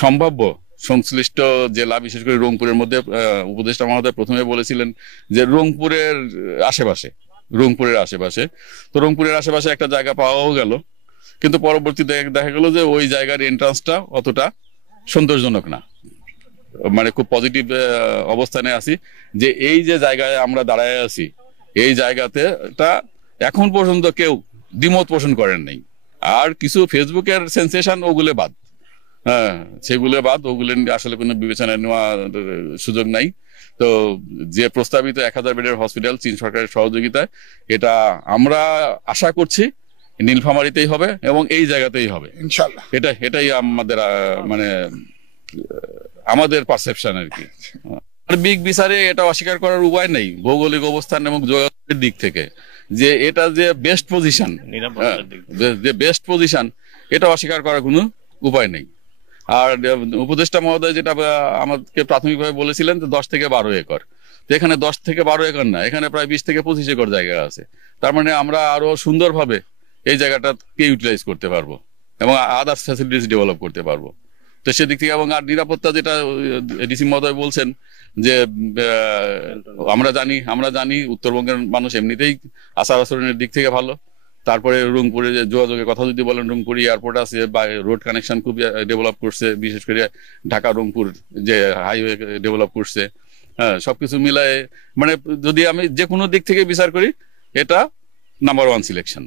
সম্ভাব্য সংশ্লিষ্ট জেলা, বিশেষ করে রংপুরের মধ্যে উপদেষ্টা মহোদয় প্রথমে বলেছিলেন যে রংপুরের আশেপাশে তো রংপুরের আশেপাশে একটা জায়গা পাওয়াও গেল, কিন্তু পরবর্তীতে দেখা গেল যে ওই জায়গার এন্ট্রান্সটা অতটা সন্তোষজনক না। মানে খুব পজিটিভ অবস্থানে আছি যে এই যে জায়গায় আমরা দাঁড়ায় আছি, এই জায়গাতে এখন পর্যন্ত কেউ দ্বিমত পোষণ করেন নাই। আর কিছু ফেসবুকের সেন্সেশন ওগুলো বাদ, হ্যাঁ সেগুলো বাদ, ওগুলো আসলে কোনো বিবেচনায় নেওয়া সুযোগ নাই। তো যে প্রস্তাবিত 1000 বেডের হসপিটাল চীন সরকারের সহযোগিতায়, এটা আমরা আশা করছি নীলফামারীতেই হবে এবং এই জায়গাতেই হবে ইনশাআল্লাহ। এটাই আমাদের মানে আমাদের পারসেপশন আর কি। আর বিগ বিচারে এটা অস্বীকার করার উপায় নেই, ভৌগোলিক অবস্থান এবং যোগাযোগের দিক থেকে যে এটা যে বেস্ট পজিশন এটা অস্বীকার করার কোনো উপায় নেই। আর উপদেষ্টা মহোদয় যেটা আমাকে প্রাথমিকভাবে বলেছিলেন যে 10 থেকে 12 একর, তো এখানে 10 থেকে 12 একর না, এখানে প্রায় 20 থেকে 25 একর জায়গা আছে। তার মানে আমরা আরো সুন্দরভাবে এই জায়গাটাকে ইউটিলাইজ করতে পারবো এবং আদার্স ফ্যাসিলিটিস ডেভেলপ করতে পারবো। তো সেদিক থেকে এবং আর নিরাপত্তা যেটা ডিসি মহোদয় বলছেন যে আমরা জানি উত্তরবঙ্গের মানুষ এমনিতেই আচার আচরণের দিক থেকে ভালো। তারপরে রংপুরে যে যোগাযোগের কথা যদি বলেন, রংপুর এয়ারপোর্ট আছে বা রোড কানেকশন খুব ডেভেলপ করছে, বিশেষ করে ঢাকা রংপুর যে হাইওয়ে ডেভেলপ করছে। হ্যাঁ, সবকিছু মিলায়ে মানে যদি আমি যে কোনো দিক থেকে বিচার করি, এটা নাম্বার 1 সিলেকশন।